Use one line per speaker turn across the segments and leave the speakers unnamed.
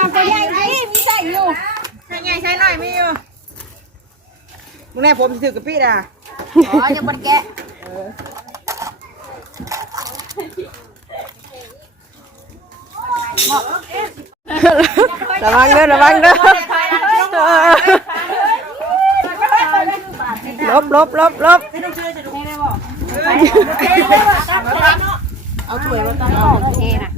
เอาตัวใหญ่นี่มีใส่อยู่
ใช่ไงใช่หน่อยไม่อยู่มึงแน่ผมถือกระปี้ด่ะ
อ๋อยังบนแกะ
ระวังเด้อระวังเด้อลบลบลบลบ
เอาถ้วยมาตั้งออกเทน่ะ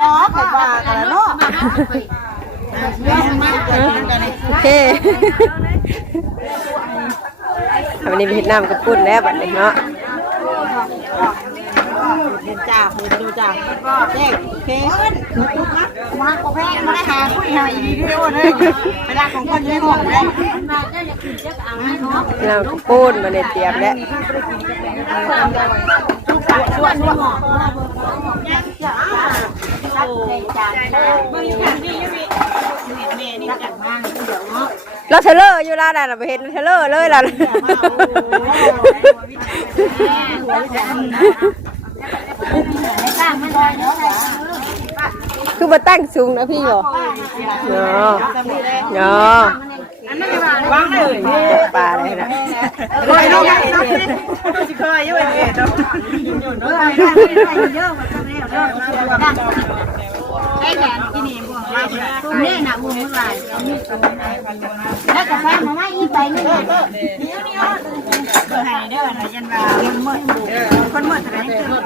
อ๋อเกิดว่ากันแล้วเนาะเรื่องมากเกิดขึ้นกันเลย
โอเควันนี้ไปเห็ดน้ำกับปุ้นแล้วบัดนี้เนาะ
ดินจ่าเดินดูจ่าก็เด็กโอเคมาโอเคมาได้หาคุยหาอีดีด้วยเลยเวลาของคนอยู่ในห้องเลย
น้ำกับปุ้นมาในเตรียมแล้ว
ส่วนหัว
เราเทเลอร์อยู่ร้านน่ะไปเห็นเทเลอร์เลยล่ะ คือมาตั้งสูงนะพี่บ่เนาะเนาะ
วางเลย
ปลาเลยนะ
เคยต้องเคยอยู่เองเนาะ
ไอ้แหนที่นี่บ่ตัวนี้น่ะมุมเมื่อไหร่แล้วกาแฟมาไม่อีไปนี่
เกิดให้เด้อนะยันว่าคนมืดคนมืดอะไรเกิด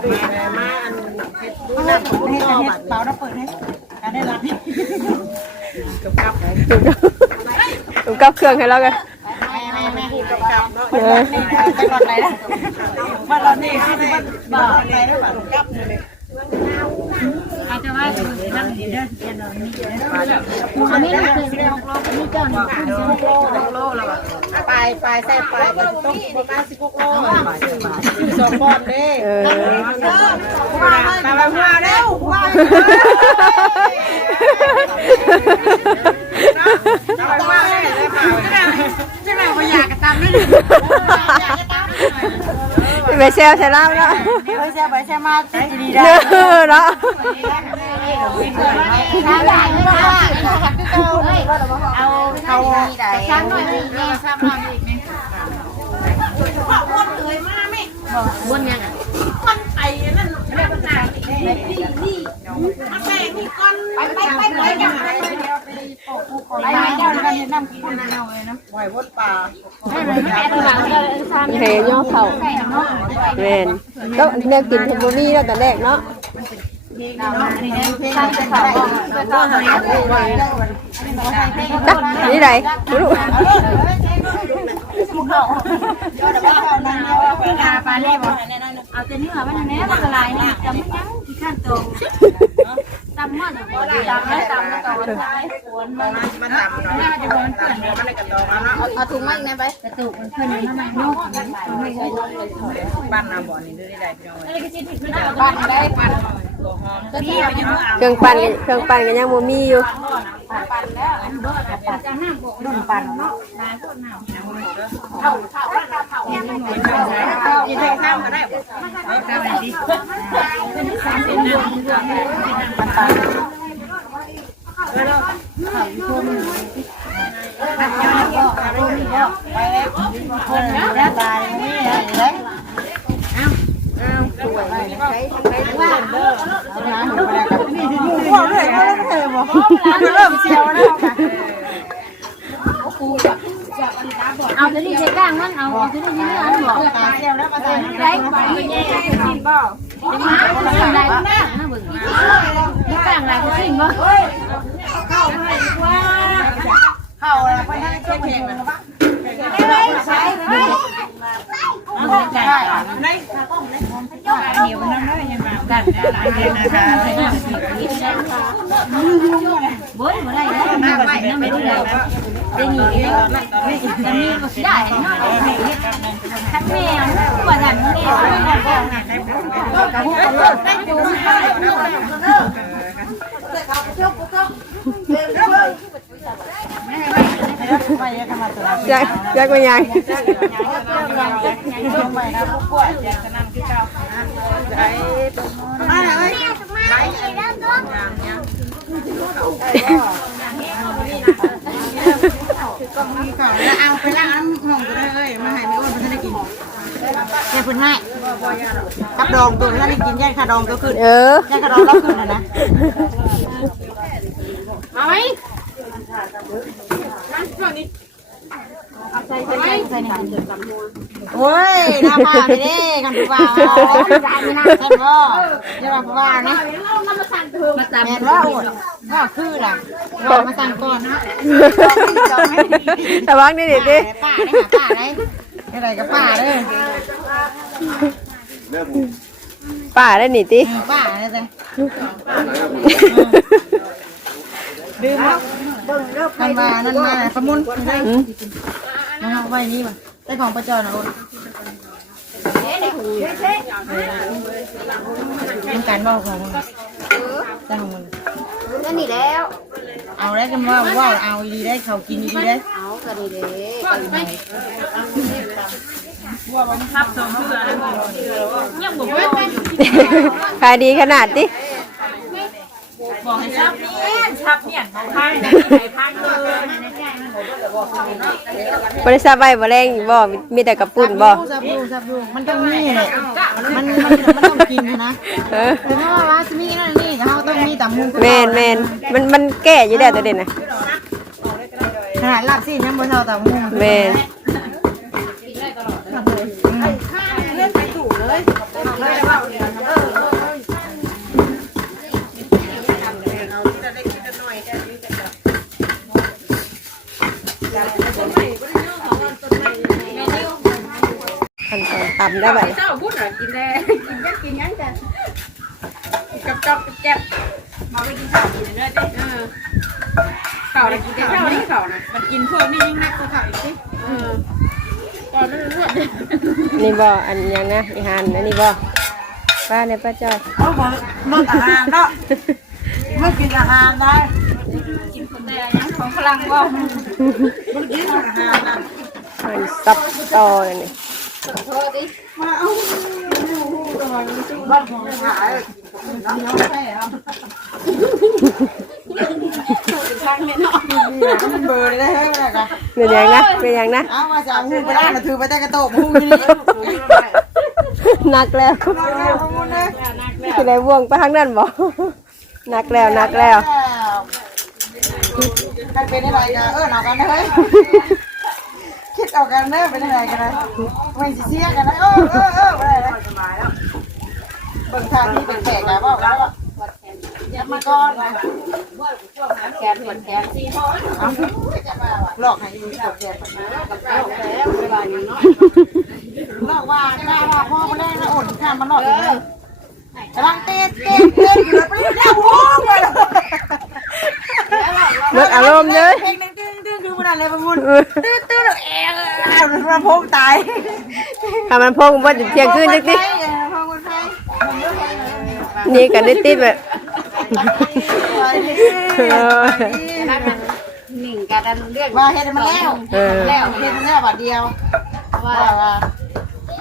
มาอันเฮ็ดดูนะเฮ็ดเฮ็ดเปล่าเราเปิดให้การได้รับกับกับ
ตุ้มกับเครื่องให้เรากัน
แม่แม่แม่กับกับเนาะเป็นรถอะไรนะบ้านเรานี่คือบ้านอะไรนะบ้านกับเลย
อาจจะว่าน้ำเดือดจะนอนนี่อันนี้มันคือหกโลอันนี้เจ้าหนึ่ง
โลโลแล้วอะปลายปลายแซ่ปลายก็ต้องประมาณสิบหกโลชื่อสองบอลเด้
เออ
ว่าแต่ว่าว่าแล้วว่าแต่ว่าใช่ไหมว่าอยากจะตามนี่อยากจะตามนี่
ไปเซลใช่แล้วเนาะ
เฮ้ยใช่ไหมใช่มาจะดี
เนอะเนาะ
เอาใหญ่เลยว่าเอาเอาช้างหน่อยนี่นี่ช้างหน่อยนี่บ นยัง
มันไปนั่นแม่ภาษามันแม่นี่ก้อนไปไปไปไปกันไปไปเจ้ากันน้ำคุณเอาเลยนะไหววดป่า
เฮย่อเข่าแมนก็แนวกินเทมโบมี่แล้วแต่แรกเนาะจักนี่ไร ไม่รู้
ปลาเล่บ่เอาแต่เนื้อมันแน่มันละลายนี่จำไม่ยั้งที่ขั้นตรงตำมันตำแล้วตำแล้วต่อกันไปฝนมัน
มันต่ำเนาะจะมันต่ำมันในกระดองเนะ
เอาถุงมันนะไปกระตุกมันขึ้นทำไมนกไม่เคยนกเลย
บ้านนาบ่อนี่ดูได้พี่น้อง
บ้านได้ปัน
ตัวหอม
ก็ที่ไปยัง
เครื่องปั่นเครื่องปั่นกันยังโมมีอยู่
จะห้ามบอกรุ่นปันเนาะ
กินได้ข้าวก็ได้บ่ข้าวไหนดีไปแล้วคนแล้วตายนี่เลยเริ่มเชียวแล้วค่ะ
เอาตัวนี้ใช้ก้างมันเอาเอาตัวนี้เนื้อมันบอก
ตาเชียวแล้วมาใส่
ไรไปแย่กินบ่ได้ได้นะบึงนี่ก้างอะไรก็กินบ่
เข้าแล้วไปให้เช็คแข่งนะปะใช่ได้ใน
เดี๋ยวมันนั่นได้ยังมากันหลายเดือนนะคะบ่บ่ได้แล้วมาไปนั่นไม่ได้ได้หนีแล้วไม่จะมีก็สิได้เนาะทั้งแม่ว่าดันนี่กับพวกรถได้จูง
จักไปยังกันมาตัว
จักจักว่าหยัง
ลงไปนะพวกกล้วยแจ กสนั่นคือเก่าไอ้มาเลยเอาไปล้างน้ำหม่องกันเลยมาให้ไม่อ้วนมันจะได้กินแค่พื้นให้กับดองตัวถ้าได้กินแยกขาดองตัวขึ้น
เออ
แยกขาดองแล้วขึ้นนะนะ
มาไหม
โอ้ยหน้าผ้าไปดิกันผู้บ่าวใช่ไหมใช่ไหมจะมาผู้บ่าวนะ
มาตาม
แม่ว่าว่าคือล่ะว่ามาสั่งก่อนนะ
ระวังนิดๆดิ
ป้าได้หาป้าได้อะไรกับป้าเด้อ
ป้าได้นี่ติ
ป้าได้เลย ดื่มแล้วนั่นมานั่นมาสมุนได้
อืม
มาเอาไว้นี่มาได้ของประจอนะโอ้เป็นการบอกของมึงจ้าของมึง
นั่นนี่แล้ว
เอาได้กันว่าว่าเอาดีได้เขากินดีได้
เอากระดีเด้ไปไหน
ขายดีขนาดติ
บอกให้ชับเนี่ยชับเนี่ยพังพังเลย
บ่ได้ทราบไว้บ่แรงอีกบ่มีแต่กับปุ่นบ่
ซับดูซับดูมันต้องมีเลยมันมันมันต้องกินนะ
เออ
แต่ถ้าว่าจะมีนั่นนี่เขาต้องมีแต่มุง
แม่นแม่นมันมันแก้อยู่แล้วตัวเด่นน่ะ
ขนาดลาบซี่ยังบ่เท่าแต่มุง
แม่น
เล่นไปถูกเลย
ขั้นตอน ตำได้บัดนี้
เจ้าพูดหน่อยกินแน่กินยังกินยังจ้ะกับจอบกับแจ็บมาไปกินข้าวกินเนื้อเด็ดเก่าเลยกินแต่ข้าวนี่เก่านะ
มันกินเพิ่มนี่ยิ่งนักกว่าเขาอีกสิ
ก่อนไม่รู้เรื่อง
นี่บ่อันหยังนะอีหานอันนี้บ่ป้าเนี่ยป้าจ้อย
เขาบอกมึงอาหารเนาะมึงกินอาหารได้
แต่ยังของพลังว่า
มึงกินอาหารนะ
มันซับต่อเลยนี่
โทษดิ
บ้านของขายน้องใช่ครับมันเบอร์ได้ไหมล่ะกัน
เป็นยังนะเป็นยังนะ
เอามาจากหูไปได้ถือไปแต่กระโตกหูนี่
หนักแล้ว
น้องแม่ของมึงนะ
สิได้ว่วงไปทางนั้นบ่หนักแล้วหนักแล้ว
ใครเป็นอะไรกันเออหนอกันเลย เอากันเนะเป็นอะไรกันนะไม่เสียกันนะเออเออเออไม่ได้เลยเบิ่งทางที่เป็นแขกอะว่าแล้วยัดมาก่อนนะ
แขนเหมือนแขน
หลอกให้ดูกับแขกหลอกว่าได้ว่าพ่อมาได้นะอดข้ามมันหลอกเลยกำลังเต้นเต้นเต้นอยู่เลยไปแล้ววงไป เลย
หมดอารมณ์เลย
เพลงนึงตึ้งตึ้งคือมันอะไรบางคนตึ้งตึ้งเองมันพงตาย
ถ้ามันพงบ่จะเที่ยงคืนจักติ
พงคนไทย
นี่กันได้ติดแบบ
หนึ่งการเรื่อง
ว่าเฮ็ดมันแล้วแล้วเฮ็ดมันแล้วบาทเดียว
ว่า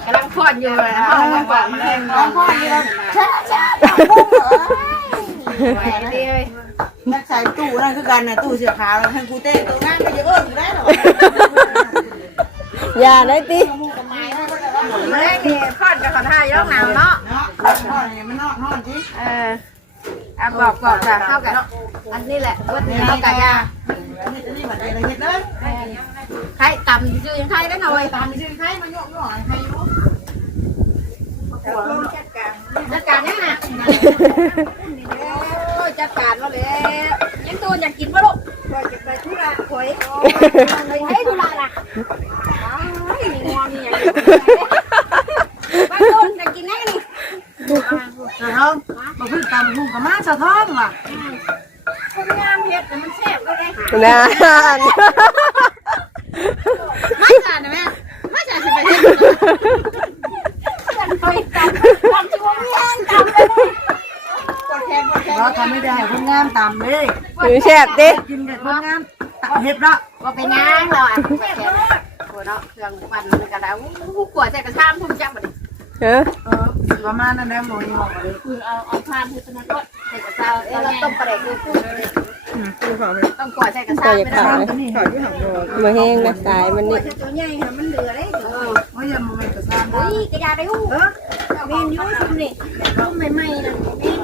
กำลังพอดอยู่เลยพ่อมาบอกมาเลย
แล้วพ่อนี่เราช้าช้าพุ่งเหรอ
ไปดิเลย
นักใส่ตู้นั่นคือกันน่ะตู้เสื้อขาวแล้วทางกูเต้ตัวนั่งก็เยอะเอิ้นอยู่ได้หรอ
อย่าได้ติ
กับไม้ให้ก็ได้ว่า
เมื่อกี้พอดกับขอทายยกหนาวเนาะ
เนาะพ่อนี่มันนอกนอนสิ
เอออะบอกบอกจ้ะเข้ากันอันนี้แหละว่า
นี่
เข้ากันยา
เฮ็ดอันนี้บัดใดเฮ็ดเลย
ใครต่ำชื่อยังใครได้หน่อย
ตามชื่อใครมาโยกหน่อยใครอยู่
จัดการยังไงโอ้ย จัดการมาเลยยังตัวอยากกินปะลูกอยากไปทุระหวยไปให้ทุระล่ะอ้งอมีอย่างนี้ไปโดนอยากกินแน่นี่
สะท้องมาพึ่งตามหูกับมาสะท้องว่ะ
คนงามเห็ดแต่มันแซ่บก็ได้
นาน
มาจ้ะนะแม่มาจ้ะสิไปเฮ็ด
กันไปตำตำชิวเมียนตำเลย
เราทำไม่ได้คนงามตามเลย
อยู่แซ่บติ
กินกับคนงามตเฮ็ดเนาะ
ว่าเป็นยังเราอะหัวเนาะเครื่องปั่นมันกระดาษกลัวใจกระซ้ำทุ่มจับมาดิ
เออ
เออประมาณนั้นแหละหมอนี่บอกเลย
คือเอาเอาผ้าพุทธนะก็ใส่กระซ้ำเอ้เราต้มปลาเด็กดูกุ้ง
คือเขา
ต้องกลัวใจกระซ้ำไม่ได้
ตัวนี้เขาอยู่หักโดด
มาแห้งนะสายมันนี่
ตัวใหญ่ค่ะมันเหลือได้เออ
โอ้ยยังบ่แม่นกระซ่า
เฮ้ยกระยาได้หูเออเมนยูชุมนี่ต้มใหม่ๆนะเมน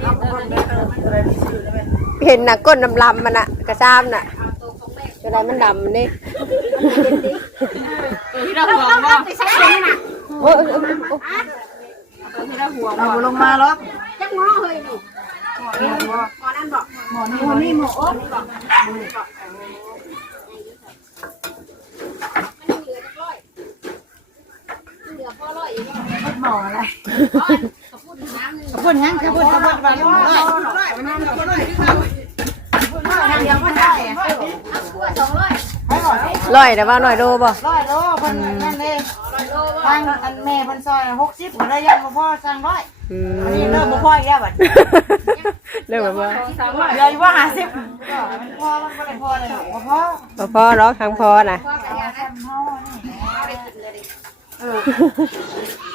เอาบ่ได้อะไรที่ซื้อได้ไหม
เห็นน่ะก้นดำๆมันน่ะกระซ้ำน่ะ
ตัวของแม่
กระไดมันดำมันนี่
ที่เราห่วงว่าไปใช้เลยนะ
โอ้ยโอ้ยโอ้ย
ตัวที่เราห่วง
เอาบ่ลงมาหรอก
จักง้อเฮ้ยนี่หมอนั่นบอก
หมอนี่หมอนี่หมอโอ๊บ
เหลือพ่อร้อยอีก
หมออะไร
เขาพูดถึงน้นึง
พูดยังคือพูดพูดวันร้อยมันร้อยมันร้อยที่เราพูดว่าเดียวไม่ได้
เอาขวดสองร้อย
ให้ก่อน
ร้อยแต่ว่าหน่อยโดบ่
ร้อยโลเพิ่นนั่นเลย
ร้อยโล
ทางอันแม่เพิ่นซอย60ก็ได้ยังบ่พอสั่งร้อย
อั
นนี้เริ่มบ่พออีกแล้วบัด
เรื่องแบบว่า
สามร้อย
เหลืออยู่ว่า50ก็มันพอมันบ่ได้พอเลยบ่พอ
บ่พอเนาะครั้งพอน่ะ
พ่อกันยานะ
พอนี่
เอาไปกินเลยดิเออ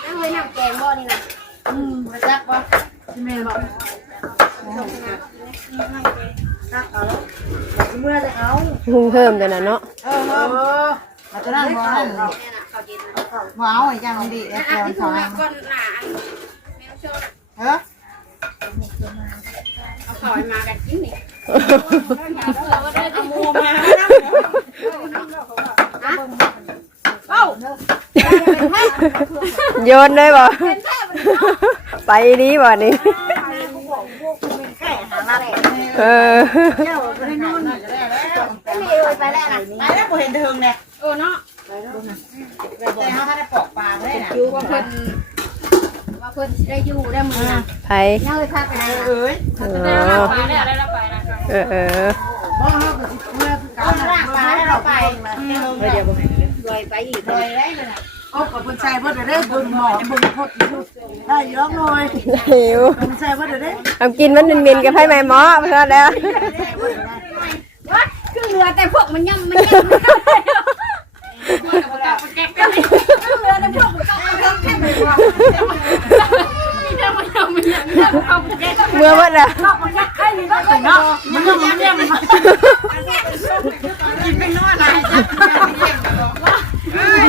นั่งเลยน้ำแกงบ่นี่นะ
อืมบ่จักบ่สิแม่บอกตักเอาเมื่อจะเอา
หุงเพิ่มแต่น่ะเนาะ
เออเออมาจะนั่งบ่นั่น
เนี่ยนเขานนะ
บ่เอาไอ้จังดีไอ้
อะ
เจ้า
ที่
สอกน
ก่อนนาแมวโชว์
เฮ้อ
เอาขอยมากันกินนี่
เอาหมูมา
เอ้า
โยนเลยบ่ไปนี้บ่นี่
ไก่หาละ
เออ
เจ้าบ่ได้นอนจะได้แล้ว
ไม่มีเลยไปแล้วนะ
ไปแล้วบ่เห็นถึงเนี่ย
เออเนาะ
แต่เฮาได้ปอกปลาบ่ได้น่ะ
อยู่ว่าเพิ่นว่าเพิ่นได้อยู่ได้มือนะ
ไผ
เงาเลยพาไปไหน
เอ้ย
เออ
ไปได้แล้วไปนะ
เออเออ
บ่เฮาก็สิเมื่อเอาลากปลาให้เราไปเดี๋ยวบ่เห็น
รวยไปอีก
ลอยได้เลยน่ะ โอ้กับเพิ่นใส่เพิ่นได้เบิ่งหมอเบิ่งพดได้ยอกหน่อย
หิว
เพิ่นใส่เพิ่นได้
ทำกินมันมินๆกับไผแม่หมอเพิ่นแล้ว
วัดคือเรือแต่พวกมันย่ำมันย่ำมันแก๊กกันเรือแต่พวกมันต้องมันต้องแค่ไหนวะนี่ถ้ามันย่ำมันย่ำมันเอาแก๊ก
เมื่อวันน่ะ
นอกมันแก๊กไอ้นี่ก็เนาะ
มันยังมันยังมันกินเป็นน้อยหลายจ้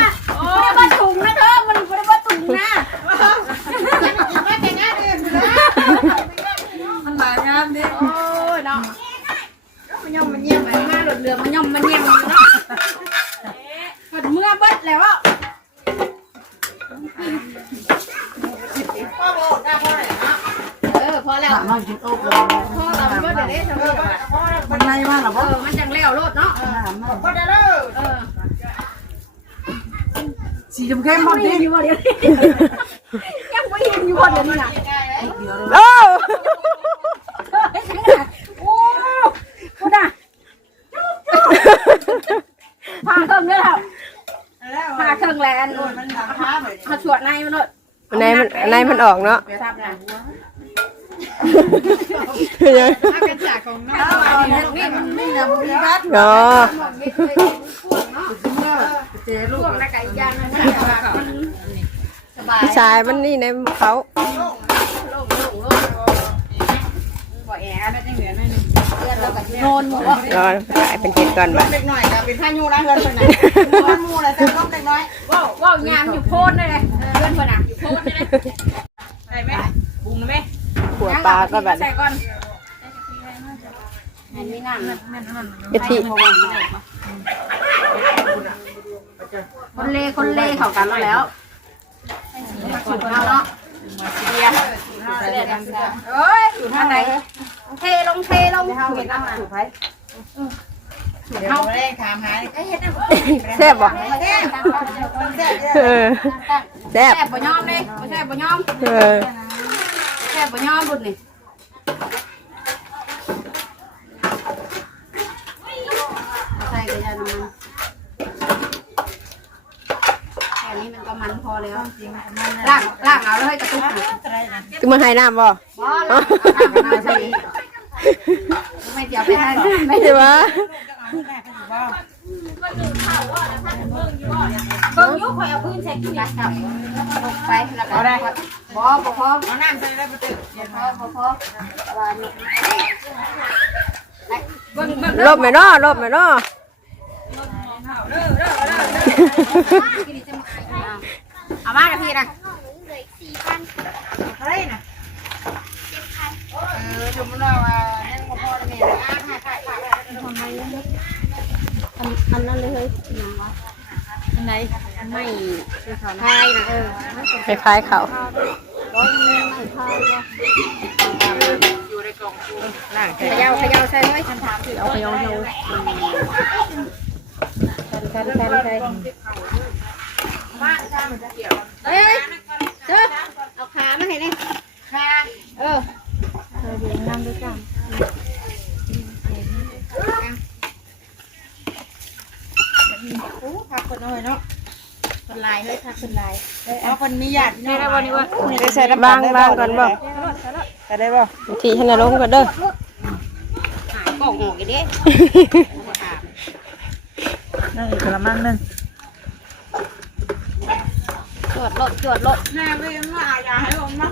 ะ
โอ้ยมาถุงนะเธอมันไม่ได้มาถุงนะ
มันหลายงานดิ
โอ้ยเนาะมันย่ำมันเยี่ยมมันมาหลดเรือมันย่ำมันเยี่ยมเนาะหมดเมื่อเบิดแล้ว
พ่อโลดได้พ่อไหนนะ
เออพอแล้ว
ถามมากินโอ๊กเลย
พอเราก็เดี๋ยวได้ทำเรื่อง
มันในมาหรอ
เอ
พ่
อมันจังแล้วโลดเนาะ
พอได้เลย
เออ
สีชมเข้มหมดดิ
อยู่บ่เดี๋ยวยังไม่เห็นอยู่บ่เดี๋ยวนี้นะ
โอ้
โอ้คุณน่ะพาเครื่องเลยครับพาเครื่องแลน
มันทำท้าไป
พาสวดในมันเลย
ในมันในมันออกเนาะ
ทราบนะ
ยัง
ถ้ากันจากของน้อง
เอาเนี่ยนี่มันไม่นะมีบัตร
อ๋อ
ไม่เคยพวกเนาะ
เจ ลู
พ
ก
วกนักไก่ย่างมันมันสบาย
ชายมันนี่ในเขา
โล่งโล่งโล่งบ่แอร์ได้เหนือหน่อยนึงเดือนเราก็โนนหมดว่
รอขายเป็นเจ็ดก่อนบัด
เด็กหน่อยกับเป็นท่ายูนะเงินไปไหนบ้านมูอะไรแต่ต้องเด็กน้อย
ว้าวว้าวยามอยู่โพนเลยเพื่อนเพื่อนอะอยู่โพนเลยได้ไหมปรุงไหม
หัวปลาก็บัด
ใส่ก่อนอันนี้น้ำ
กะทิ
คนเล่คนเล่เข้ากันแล้วแล้วคนเอาเนาะเดียวเอ้ยอยู่ท่าไหนเทลงเทลง
เฮาเห็นอาหารถูกไหมเดี๋ยวเราได้ถามหา
แซ่บบ่
แซ่บแซ่บ
เออแซ่บ
แซ่บบ่ยอมเลยแซ่บบ่ยอมแซ่บบ่ยอมบุญนี่ใส่กระยาน้ำมันแค่ นี้มันก็มันพอแล้วล่างล่างเอาแล้วให้กระตุกนะ
คือมาให้น้ำบ่
บ่ล่างเอาล่างเอาใส่ไม่เดี๋ยวไปให้ไม่
ใช่ปะ
เบิ่งยุคคอยเอาพื้นใส่กินกับลงไปแล้วก็ได้บ่บ่พอ
เอาน้ำใส่ได้ประตูเย็น
พอบ่พอว่านี่เบิ่งเบิ่ง
ลบไหมเนาะลบไหมเนาะ
เอามานะพี่นะ
เฮ้ยนะเออชมเราว่านั่นก็พอแล้วแม่อ่าถ่ายถ่ายถ่าย
อันนั้นเลยเฮ้ยอันไหนไม่พายนะเออ
คล้ายๆเขา
อยู่ในกล่องกูนั่ง
ขยาวขยาวใส่เฮ้ยคำถามที่เอาขยาวดูคัน คันคันใส่เฮ้ยเจ้าเอาขามาให้นี่ขาเออเออเดี๋ยวนั่งด้วยกัน
พักคนเอาไว้เนาะ
คนลายเฮ้ยค่ะคนลาย
เอาคนมีญาติพี่น้อง
ได้บ่นี่วะ
ได้ใส่น้ำ
บางบางก่อนบ่
ใส่ได้บ่
ทีให้นาลงกันเด้อ
หายกล่องออกอีเด้
นั่งอีกกระมังนึง
จวดรถจวดรถ
แม่ไปมาอย่าให้ผมนะ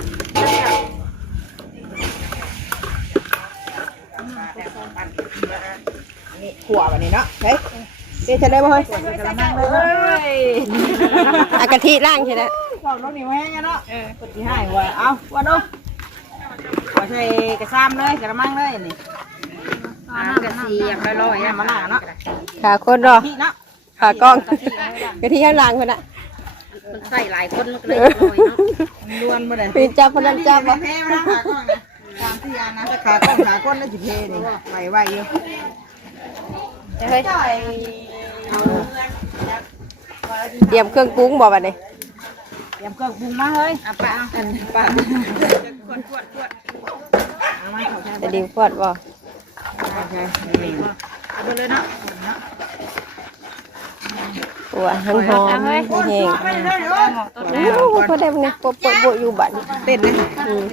นี่ขัวแบบนี้เนาะเฮ้ยเดี๋ยวจะได้บ่เฮ้ยกระมังเลย
อากะทิล่างใช่ไหม
บอกน้องนี่แม่เนาะเออกดที่ให้ว่าเอาว่าดูว่าใส่กระซ้ำเลยกระมังเลยนี่
น้ำกะสีอย่างลอยๆ
น้ำมันหนาเนาะ
ขาโคตรรอ
พี่เนาะ
ขากล้องกะทิข้างล่างคนน่ะ
มันใส่หลายคนมันก็เลยลอยเนาะ
ดวนบ่ได้
ปีจับพนันจับ
บ่
บ่
เพ่มาขากล้องนะตามที่อันนะขากล้องขาก้นได้สิเพ่นี่ไหวไหวอยู่
เฮ้ย
เตรียมเครื่องปรุงบ่บัดนี้
เตรียมเครื่องปรุงมาเฮ้ยอะปะอันปะขวดขวดขวดเอามาเข้าใจ
จะดีพอดบ่
ใช่ใช่นี่เอาไปเลยเนาะ
ตัวหอมหอมแห้ง
ไปเลยเนาะ
โอ้พอได้เนี่ยปปปอยู่บัด
เต้นเลย
อืม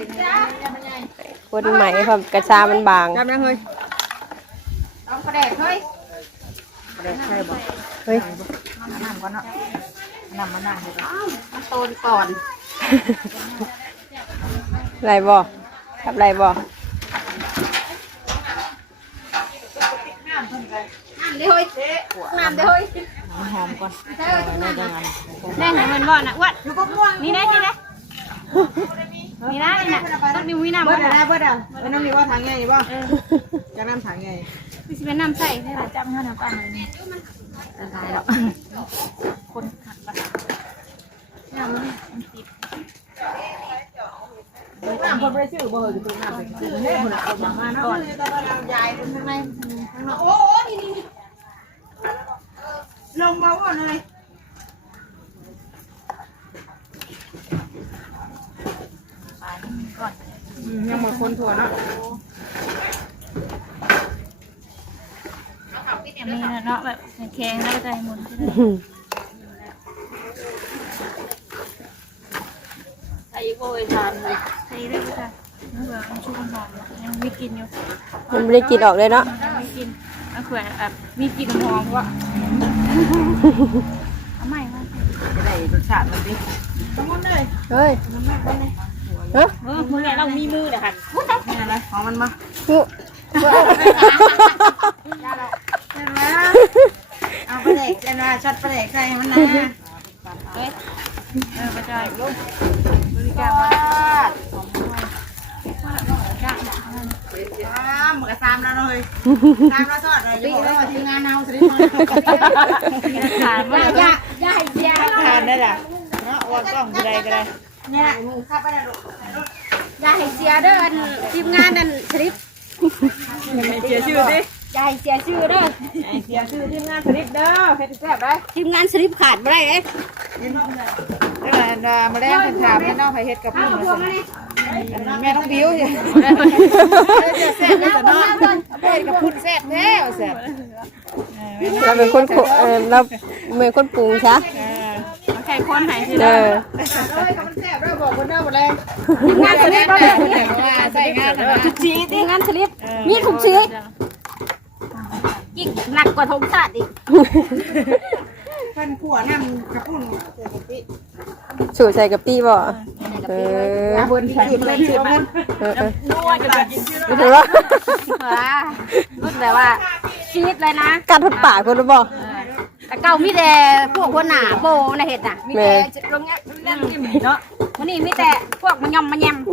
คนใหม่ครับกระชามันบาง
จำได้เฮ้ย
ต้องกระเดกเฮ้ย
ใช่บ่
เฮ้ย
น้ำก่อนเนาะน้ำมานั่งเลย
มันโตนก่อน
ไรบ่ครับไรบ่
น้ำเด้เฮ้ยน้ำเด้เฮ้ย
หอมก่อน
ใช่เฮ้ยน้ำแน่เห็นมันบ่อนะวัดนี่นะนี่นะนี่นะนี่นะต้องมีวิน้ำ
เบิ
บ่
ดนะเบิดอะเออน้ำนี่ว่าทางไงบ่จะน้ำทางไง
คือสิเป็นน้ำใส่ให้เราจำให้น้ำปลาเลยนี่ตายแล้วคนหักปะน้ำมันติด
น้ำคนไปซื้อบ่อยู่ตรงน้ำไปซื้อเนี่ยคนเอามามาเนาะตอนเรายายตรงข้างในข้างนอกโอ้โหนี่นี่นี่ ลงมาว่าเลยยังมาคนถั่วเนาะ
นี่นะเนาะแบบแข็งแล้วก็ใจหมุนใส่โบยทานเลยใส่ได้ค่ะเมื่อมันชุบหอมยังไม่กินอยู่
มันไม่ได้กินออกเลยเนาะ
ไม่กินเอาเขื่อนแบบมีกลินหอมวะ เอาใหม่มา
จะได้รสชาติมันดิสมุนเลย
เฮ้ยฮะ
เออมือเนี่ยเรามีมือเดี๋ยวค่ะ
นี่อะไรหอมมันมา
งู
เห็นไหมเอาไปเด็กเห็นไหมชัดไปเด็กใส่มันนะ
เฮ้ยเออประจายลูก
บริการว่า
จ้า
อ้ามกระซามแล้วเลยซามแล้วทอดเลยบอกแล้วว่าทีมงานเอาสิ
ทานว่าย่าย่าให้เสีย
ทานได้ล่ะเนาะว่ากล้องก็ได้ก็ได้เนี่ยข้าไปได้ลูก
ย่าให้เสียเด้อทีมงานนั่นสลิป
เสียชื่อดิ
ย่าให้เสียชื่อเด้อ
เสียชื่อทีมงานสลิปเด้อเฮ็ดแซ่บได้
ทีมงานสลิปขาดไม่ได้เอ๊ะ
ได้มาแล้เป็นถามให้น้องไปเฮ็ดกับพี่ แม่ต้องบิ้วสิแซ่บเลยแต่น้องเฮ็ดกับพุ่นแซ่บแท้แซ่บ
เราเป็นคนโขเออเราเป็นคนปรุงใช่
อ่า
แข่งคนหายสิ
เออ
งานสลิปก็เลยใส่งานทุกชีที่งานสลิปมีทุกชียิ่งหนักกว่าธงชาติอีก
เพิ่นขัวน้ำกระปุ่น
สูตรใส่กะปิบ่เออ
เพิ่นสูตรเพิ่นสูตรเพิ่น
เออเออ
นัวจะกิน
ไม่ถือว่า
ว้ารู้แต่ว่าชีสเลยนะ
การทดปากคนรู้บ่
แต่เก่ามีแต่พวกคนหนาโบในเห็ดน่ะมี
แม่
แต่ลงเงี้ยเล่นกินเนาะวันนี้มีแต่พวกมันยำมันยำ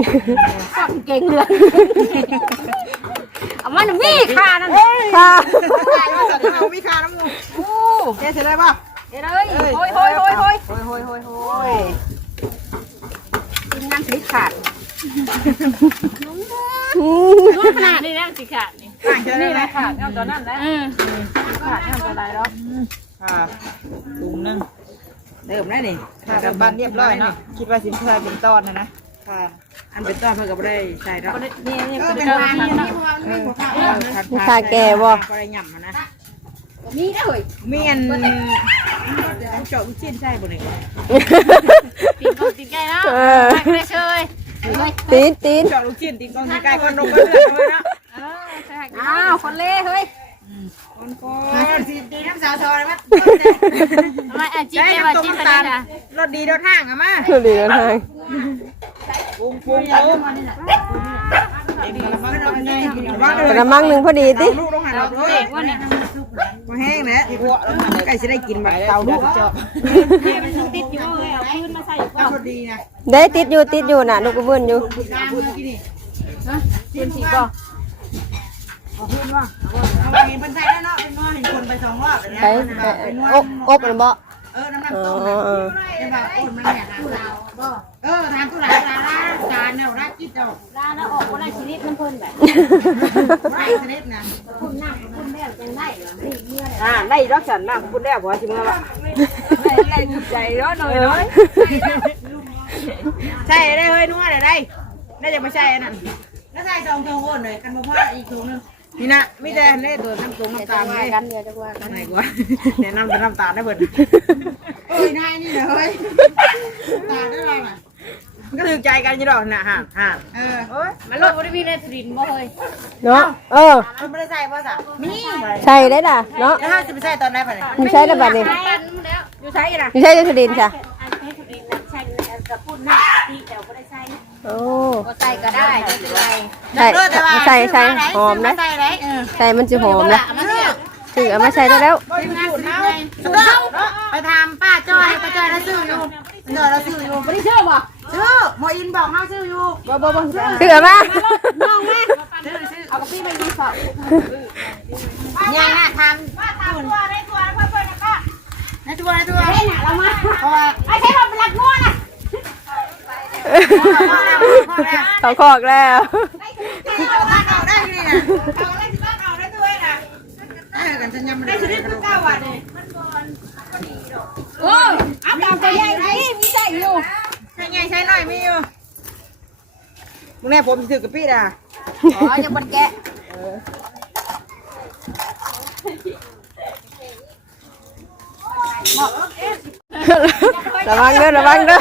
พวกเก่งเลยเอามันมีค่านั่น
ค่ะ
เอามีคาน้ำมู
โอ้
เจ๊เสร็จได้ป่ะ
เดี๋ยวเลยโอ้ยโอ้ยโอ้ยโอ้ย
โอ้ยโอ้ยโอ้ยโอ้ย
กินงานสลิปขาด
อืม
รู้ขนาดนี้แล้วสิขาดนี่
ต่างกันเลยนะ
ขาดเอาตัวนั้นแล้วขาดเอาตัวใดแล้ว
ค่ะถุงนึงเริ่มแล้วนี่ค่ะกับบ้านเรียบร้อยเนาะคิดว่าสินค้าเป็นตอนนะนะค่ะอันเป็นตอนเพิ่นก็บ่ได้ใส่ดอก
นี่นี่
เอ
เป็
อนเป็น
เจ้า
ทาง
ที่
นี่
เนาะ
เนาะ
คาแก่บ่
ก็ได้หย่ำนะ
มีได้เลย
มีอันเจาะลูกชิ้นใช่บ่นี่
ตีนตีนใกล้แล้ว
เออ
ไม่เชย
ตีนตีน
เจาะลูกชิ้นตีกองที่ใกล้คนลงไปเรื่อยๆเนาะ
อ้าวคนเล่เฮ้ย
คนคนสิตีน้ำสาวซอยมั้ย
ทำไมอะจิ้มได้ป่ะจิ้มไปได้จ้ะ
รถดีรถห้างอะมา
ดูดีกันทาง
ปุ้งปุ้งปุ้งเอ็นกระมังเราไงว่าง
ก
เลย
ระมังหนึ่งพอดีติ
ลูกลงหัน
เรา
เราเล
เด็
ย
กว่านี่
มาแห้งแล้วหัวลงหันใกล้จะได้กินแบบเตาลูกเจาะ
ติดอยู่เลยเอาพื้นมาใส่
เตารถดีนะ
ได้ติดอยู่ติดอยู่น่ะลูกกระเบื้อนอยู่
น้ำเมื่อกี้นี่
พื้นสีบ่
เอาพื้นว่าเอาไปเป็นใส่ได้เนาะเป็นว่าเห็นคนไปสองรอบเลยนะ
ใช้อบอบหรือบ่
เออน้ำหนัก
เอ
ต้ม
อเออ
จะแบบโอนมันเนี่ยเออทางตุลาลาลาการเนี่ยรักจิตดอก
ร้านแล้วออกว่าได้ชีวิตน้ำเพิ่นแบบ
รักสนิทนะ
คุณนั่งคุณแม่ยังได้เหรอนี่เมื่อ
อ่าได้รักสันมากคุณได้ผัวชิมกันวะ
ไรถูกใจร้อนหน่อยน้อย
ใช่ได้เฮ้ยนัวได้ได้ได้จะมาใช่อันนั้นแล้วใส่สองถุงโอนเลยกันบ่พออีกถุงนึง นี่นะไม่ได้ได้ตัวน้ำตรงน้ำตาลให้
กันเดียวจะว่ากัน
ไหนกว่าแนะนำเป็นน้ำตาลได้เบิดเอ้ยนายนี่เลยเฮ้ยตาลได้ไรน่ะมันก็ถือใจกันยี่ดอกน่ะฮะฮะเออเอ้ย
มันรถบริวีในสุรินทร์บ่เฮ้ย
เนาะเออ
มันไม่ได้ใส่ป่ะจ๊ะมี
ใช่ได้ล่ะเนาะ
แล้วถ้าจะไปใส่ตอนไหนป่ะเนี่ย
มีใช้แล้วบัดนี้
ใช้กันแล้วอยู่ใช้กันนะ
มีใช้จะสุดินจ้ะ
อันให้สุรินทร์ใช้กับพูดหน้าที่เดี๋ยวก็ได้ใช้
โอ้
ก็ใส่ก็ได้ไม่เป็นไร
ใช่ใส่ใส่หอมนะ
ใส่ไหนเออ
ใส่มันจะหอมนะ
มาเนี่ย
ถึงเอามาใส่ได้แล้ว
ทีมงานสุดท้ายไปทำป้าจอยป้าจอยแล้วซื้ออยู่จอยแล้วซื้ออยู่
ไม่ได้เชื่อบ่
ซื้อหมออินบอกเฮาซื้ออยู่
บ่บ่บ่
ถึงเอามา
น้องแม่เอากระปี้มาดีฝาก
ยังน่ะทำป้าทำตัวได้ตัวแล้วเพื่อนๆนะคะได้ตัวได้ตัว
เฮ้ยน่ะเรามา
เพราะว่า
ไอ้ใช้เราเป็นหลักงัวน่ะ
เขาคอกแล้ว
เอาบ้านเอาได้นี่นะเอาได้ที่บ้านเอาได้ด้วยนะเออกันจะยำได้ชีวิตเก้าวันเลย
โอ้เอาตามตัวใหญ่นี่มีใส่อยู่
ใช่ไงใช่หน่อยมีอยู่มึงแน่ผมถือกระปี้ด่ะ
อ๋อยังบ่แกะ
ระวังเด้อระวังเด้อ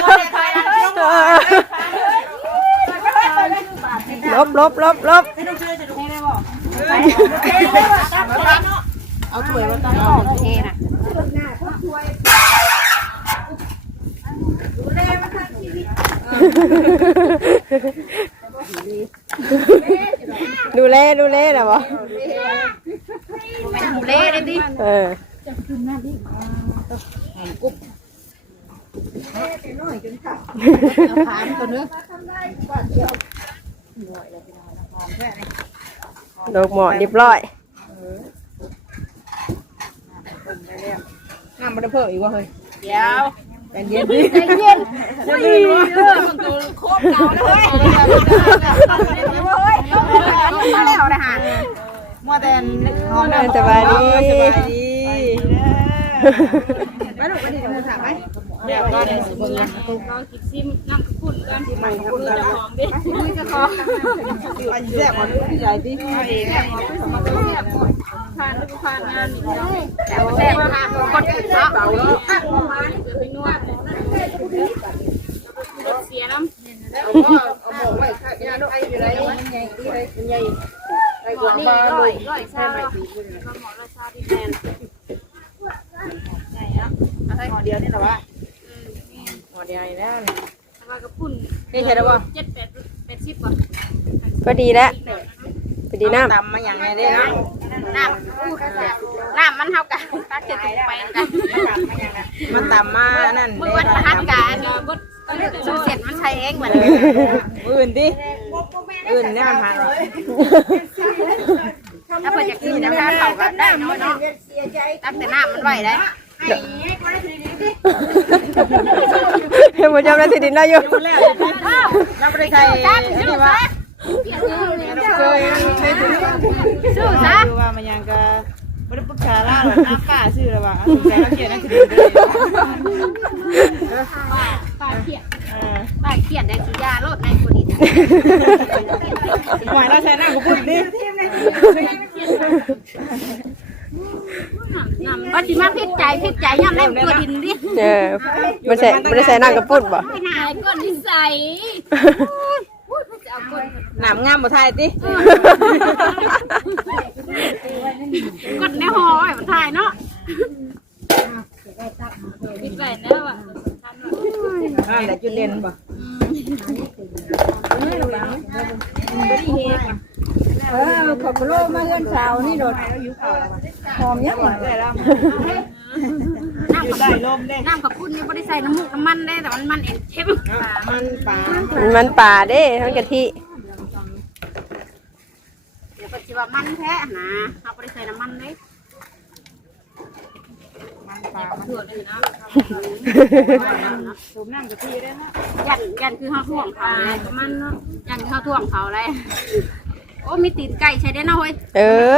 ลบลบลบลบ
เอาถ้วยมาตั้ง
โอเทน่ะ
ดูแล
มาทั้งชีวิ
ต
ดูแลนะบ่
เป็นหมูเล่ได้ดิ
เออ
ถามตัวนึง
ดอกหมอเรียบร้อย
น้ำมันจะเพิ่มอีกวะเฮ้ย
เดี๋ยว
ใจเย็นดิ
ใจเย็นเฮ้ยเออมันตัวโคตรเก่าเลยเฮ้ยเฮ้ยมาแล้วนะฮะ
มัวแต่หอม
สบายดี
สบายดีไปลูกไปดิโทรศัพท์ไห แบบว่าในสมุน
ลองกินซิมน้ำขุ่นกันคือจะหอมดิคือจะหอม
ไปแซ่บมันใหญ่ดิเอาเองแซ่บมันแซ่บ
ผ่านผ่านงานอีกแล้วแต่ว่าแซ่บผ่านกดปุ่มเนาะอะมาเดี๋ยไปนวดเสียน้ำ
เอา
ก็เอาหมกไว้ค่ะยาโนไออยู่ไร
ใหญ่ใหญ่ใหญ่
ไอ้หัวป
ลาลอยลอยซาก็หมอลอยซาดีแมนให
ญ่อะอะไรหอเดียวนี่หรอวะ เดียวนี่แล้ว
ว่ากระปุ่น
นี่ใช่หรือเปล่า
เจ็ดแปดแปดสิบกว่า
พอดีแล้วพอดีน้ำ
ตำมาอย่างไรได้เนาะ
น้ำน้ำมันเท่ากันตักเจ็ดสิบไปกัน
มันตำมานั่น
เมื่อวันประหัสกันสูเสร็จมันใช้เองเหมือน
อื่นดิอื่นเนี่ยมันพัน
ถ้าเปิดจากที่จะพาเขาก็ได้น้อยเนาะตักแต่น้ำมันไหวได้
เฮ้ยบ่จำได้สิดินได้อยู่
แล้วเราไม่ได้ใช้นี่ว่าเคยใช้ตัวนี้
สู้ซะ
ว่ามันยังก็ไม่ได้ปรึกษาล่าหรอกน้ำป้าชื่ออะไรวะแต่เราเขียนนั่นคือดีเลย
ปลาเขียดปลาเขียดได้กินยาโลดในคนนี้
หวายเราใช้น้ำกับปุ่นดิ
น้ำก็สิมาพิษใจพิษใจย่ำแม่ตัวดินดิ
เออบ่ใส่บ่ได้ใส่น้ำกระปุ้นบ่
ไม่น่าก้นที่ใส่จะเอาก้น
น้ำงามบ่ไทยดิ
ก้นในหอไว้บนถ่ายเนาะพิษใจแล้วอะ
อ่าแต่จุดเด่นบ่
เออขอบโลมาเฮือนสาวนี่โดด หอมยัง
ได้แล้ว
น้ำกับ
ได้ลมเด้
น้ำกับพุ่นนี่ไม่ได้ใส่น้ำมูกน้ำมันได้แต่มันมันเอ็นเข้ม
มันป่า
มันมันป่าเด้ทั้งกะทิ
เดี๋ยวปัจจุบันมันแท้นะเราไม่ได้ใส่น้ำมันเลย
มันป่ามัน
ถั่วเลยนะ
สูบน้ำกะทิได้นะ
ยันยันคือข้าวท่วงเขาเลยมันยันข้าวท่วงเขาเลยโอ้มีตีนไก่ใช้ได้นะเว้ย
เออ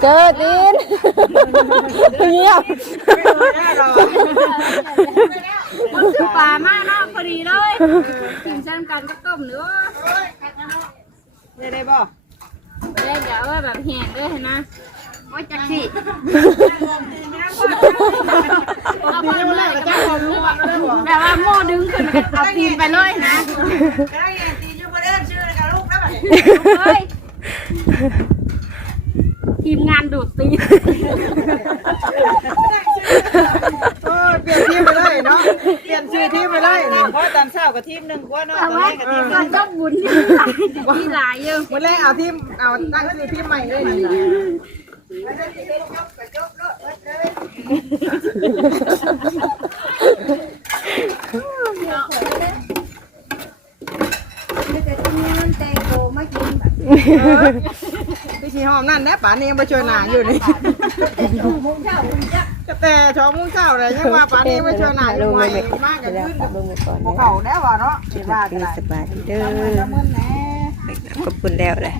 เจอดินเงียบ
ได้หรอ
มันคือปลามากเนาะพอดีเลยกินเช่นกันก็ต้มเนื้อ
ได้ได้บ่
เล่นแบบว่าแบบแห้งด้วยนะโอ้ยจักสิเอาไปเลยแบบว่าโม่ดึงขึ้นเอาตีนไปเลยนะ
ได้ไงตีอยู่บ่เดินชื่อกับลูกนะ
เฮ้ย ทีมงานดูดตีน
โอ้เปลี่ยนทีมไปเลยเนาะ เปลี่ยนชื่อทีมไปเลยเพราะตอนเช้ากับทีมหนึ่งกว่าเนาะ
แต่
ตอน
ว่า
แรกกับทีม
การต้องบุญที่หลายที่หลายเยอะ
วันแรกเอาทีม เอาตั้งชื่อทีมใหม่เลยนี่ พี่ชีหอมนั่นแน่ป่านนี้ยังไปช่วยหนาอยู่นี่ก็แต่ชอบมุ้งเช้าเลยยังว่าป่านนี้ไปช่วยหนาอยู่ไวมากกัน
แล้ว
ขึ้น
กลับลงไปก่อน
พวกเขาแล้วว่ะเนาะ
ส
ว่า
บาย
กัน
ดี
ได้
สบายดีเด้อขอบคุณแล้วแหละ